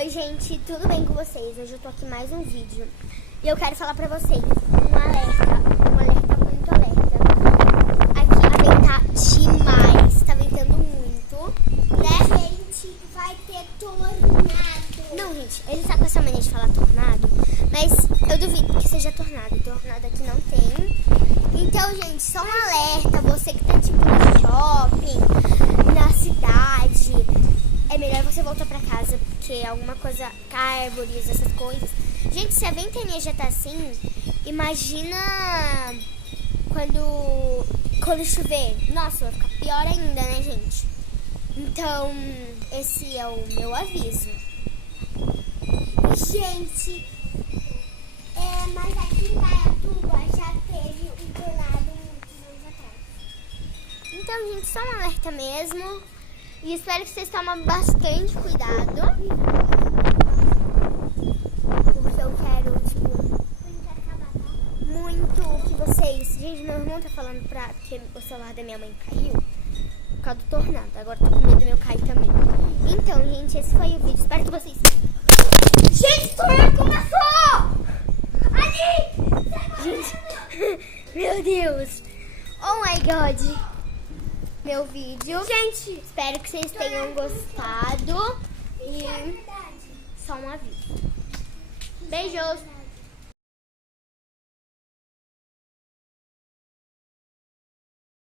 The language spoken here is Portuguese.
Oi gente, tudo bem com vocês? Hoje eu tô aqui mais um vídeo e eu quero falar pra vocês um alerta muito alerta. Aqui vai ventar demais, tá ventando muito, né? Gente, vai ter tornado. Não, gente, ele tá com essa mania de falar tornado, mas eu duvido que seja tornado. Tornado aqui não tem. Então, gente, só um alerta, você que tá tipo no shopping, na cidade, é melhor você voltar pra casa, porque alguma coisa, árvores, essas coisas. Gente, se a ventania já tá assim, imagina quando chover. Nossa, vai ficar pior ainda, né, gente? Então, esse é o meu aviso. Gente, mas aqui em Indaiatuba já teve um tornado muitos anos atrás. Então, gente, só um alerta mesmo. E espero que vocês tomem bastante cuidado. Porque eu quero, tipo, muito que vocês... Gente, meu irmão tá falando que o celular da minha mãe caiu por causa do tornado. Agora tô com medo do meu cair também. Então, gente, esse foi o vídeo. Espero que vocês... Gente, o tornado começou! Ali! Gente, meu Deus. Oh my God. Meu vídeo. Gente, Espero que vocês tenham gostado. é E verdade. só um aviso. Beijos.